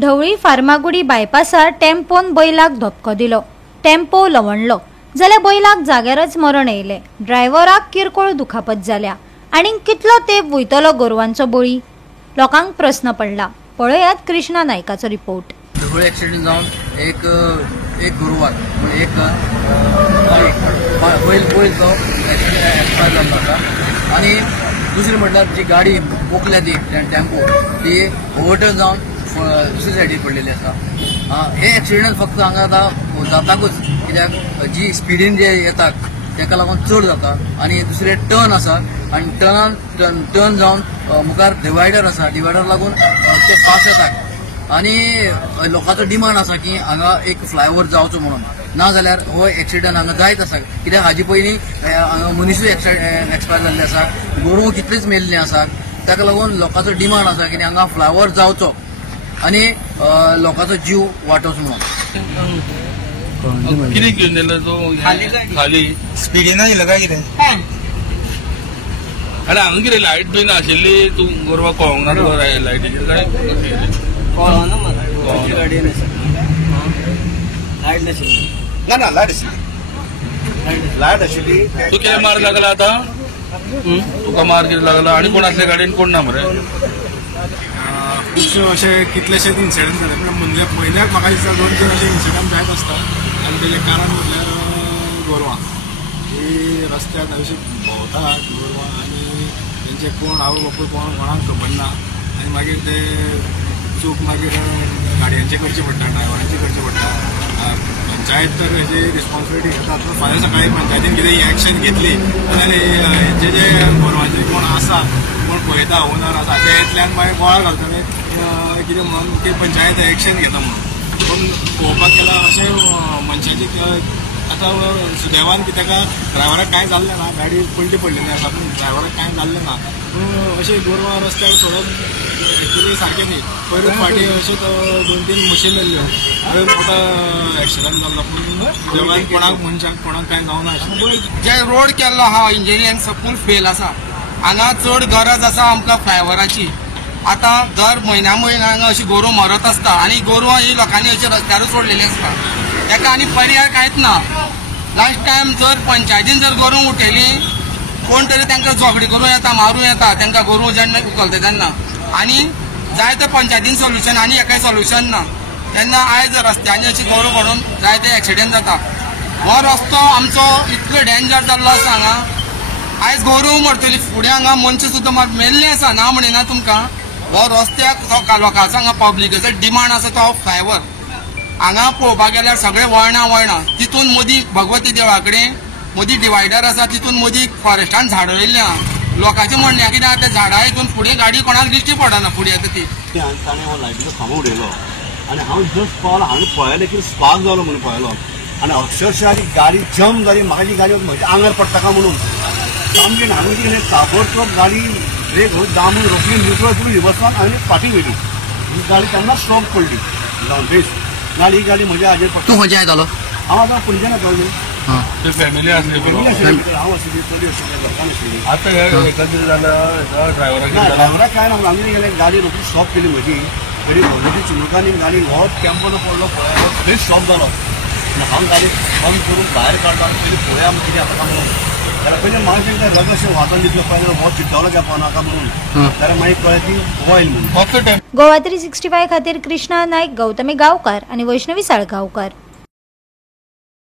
ढवळी फार्मागुडी बायपासार टेम्पोन बैलाक धपको दिलो। टेम्पो लवणलो जाल्यार बैलाक जाग्यारच मरण येयले। ड्रायव्हराक किरकोळ दुखापत जाल्या। आनी कितलो तेंप वयतलो गोरवांचो बळी? लोकांक प्रश्न पडला। पळयात कृष्णा नायकाचो रिपोर्ट। ढवळी एक्सिडेंट जावन एक गुरुवार एक बैल तो एक्सपायर जाल्लो आसा। आनी दुसरी म्हटल्यार जी गाडी पोकल्या ती टेम्पो ती ओवरटर्न जावन दुसरी सायडीक पडलेली आसा। हे एक्सिडेंट फक्त हांगा आतां जाताकूच कित्याक जी स्पिडीन जे येतात तेका लागून चड जाता। आनी दुसरे टर्न आसा आनी टर्न जावन मुखार डिवायडर आसा, डिवायडर लागून ते फास्ट येतात। आनी लोकांचो डिमांड आसा की हांगा एक फ्लायओव्हर जावचो म्हणून, ना जाल्यार हो एक्सिडेंट हांगा जायत आसा। कित्याक हाजे पयलीं हांगा मनीसूय एक्सपायर जाल्ले आसा, गोरवां कितलीच मेल्लीं आसात। ताका लागून लोकांचो डिमांड आसा की हांगा फ्लायओव्हर जावचो आनी लोकांचो जीव वाटोवचो म्हणून। कितें घेवन येयलो तो खाली स्पिडीन आयलो काय कितें? आनी हांगा कितें लायट बीन आशिल्ली, तूं गोरवां कळोंक ना तुका लायटीचेर काय कळना म्हाका गाडयेन लायट नाशिल्ली। ना लायट आशिल्ली। तूं कितें मार लागला आतां? तुका मार कितें लागला? आनी कोण आसले गाडयेन? कोण ना मरे? खुबशे अशे कितलेशेच इन्सिडंट जाले, पण म्हणजे पयल्याक म्हाका दिसता 2-3 अशे इन्सिडंट जायत आसता। आनी तेजें कारण म्हटल्यार गोरवां ही रस्त्यार अशी भोंवतात गोरवां, आनी तेंचे कोण आवय बापूय कोणाक खबर ना। आनी मागीर ते चूक मागीर गाडयांचे करचे पडटा, ड्रायव्हरांचे करचे पडटा। पंचायत तर हेजी रिस्पॉन्सिबिलिटी घेता। फाल्यां सकाळी पंचायतीन कितें एक्शन घेतली जाल्यार हेंचे जे गोरवांचे कोण आसा, कोण पळयता ओनर आसा, ते इतल्यान मागीर गोळा घालतले कितें म्हणून की पंचायत एक्शन घेता म्हणून। पूण पळोवपाक गेल्यार अशें मनशाची आतां सुदैवान की ताका ड्रायव्हराक कांय जाल्लें ना, गाडी पलटी पडलेली आसा, पूण ड्रायव्हराक कांय जाल्लें ना। पूण अशें गोरवां रस्त्यार सोडप एक्चुली सारकें न्ही। पयरूच फाटीं अश्योच 2-3 म्हशी मेल्ल्यो, मोठो एक्सिडंट जाल्लो, पूण देवान कोणाक मनशाक कोणाक कांय जावना आशिल्लें। जे रोड केल्लो आहा इंजिनियरींग सकूल फेल आसा। हांगा चड गरज आसा आमकां फ्लायओव्हराची। आतां दर म्हयन्या हांगा अशी गोरवां मरत आसता आनी गोरवां ही लोकांनी अशी रस्त्यारूच सोडलेली आसता। ताका आनी पर्याय कांयच ना। लास्ट टायम जर पंचायतीन जर गोरवां उठयली, कोण तरी तांकां झगडी करूं येता, मारूं येता तांकां गोरवां जेन्ना उखलता तेन्ना। आनी जाय ते पंचायतीन सोल्युशन आनी हेकाय सोल्युशन ना। तेन्ना आयज रस्त्यांनी अशी गोरवां पडून जायते एक्सिडेंट जाता। हो रस्तो आमचो इतलो डेंजर जाल्लो आसा हांगा। आयज गोरवां मरतली, फुडें हांगा मनशां सुद्दां मेल्ले आसा, ना म्हणिना तुमकां। हो रस्त्याक लोकांचो हांगा पब्लिकाचो डिमांड आसा तो फ्लायओव्हर। हांगा पळोवपाक गेल्यार सगळे वळणां तितून मदीं भगवती देवळा कडेन मदीं डिवायडर आसा, तितून मदीं फॉरेस्टान झाडां रोयल्लीं आहा। लोकांचें म्हणणें कितें आहा, त्या झाडां हितून फुडें गाडी कोणाक दिश्टी पडना फुडें येता ती। ताणें हो लायटीचो खांबो उडयलो आनी हांव जस्ट पावलो, हांवें पळयलें की स्पार्क जालो म्हणून पळयलो। आनी अक्षरशः गाडी जंप जाली, म्हाका जी गाडी म्हज्या आंगार पडटा काय म्हणून सामकें हांवें कितें ताबडतोब गाडी ब्रेक दामून रोखली, न्यूट्रल करून रिवर्सान हांवें फाटीं गेली। ही गाडी तेन्ना स्टॉप पडली जावन बेस नाल्यार ही गाडी म्हज्या हाजेर पडटा। तूं खंयच्या येतालो? हांव आतां पुलिसान येतालो। ते फॅमिली आसली हांव आशिल्ली चली आशिल्ली लोकांनी आशिल्ली। आतां एकंदरीत जाल्यार ड्रायव्हराक कांय ना, आमी गेले गाडी रोखडी स्टॉप केली म्हजी गाडी भोंवडेची चुनकांनी गाडी हो टेम्पोन पडलो पळय, थंय स्टॉप जालो। हांव गाडी बंद करून भायर काडलो, पयलीं पळोवया कितें जाता म्हणून। जाल्यार पयलीं म्हाका तेंकां रगत अशें वाजोन दिसलो, पळय हो चिड्डवलो घेवपा नाका म्हणून। जाल्यार मागीर कळ्ळें की वॉयल म्हणून। गोवा 365 खातीर कृष्णा नायक, गौतमी गांवकार आनी वैष्णवी साळगांवकार।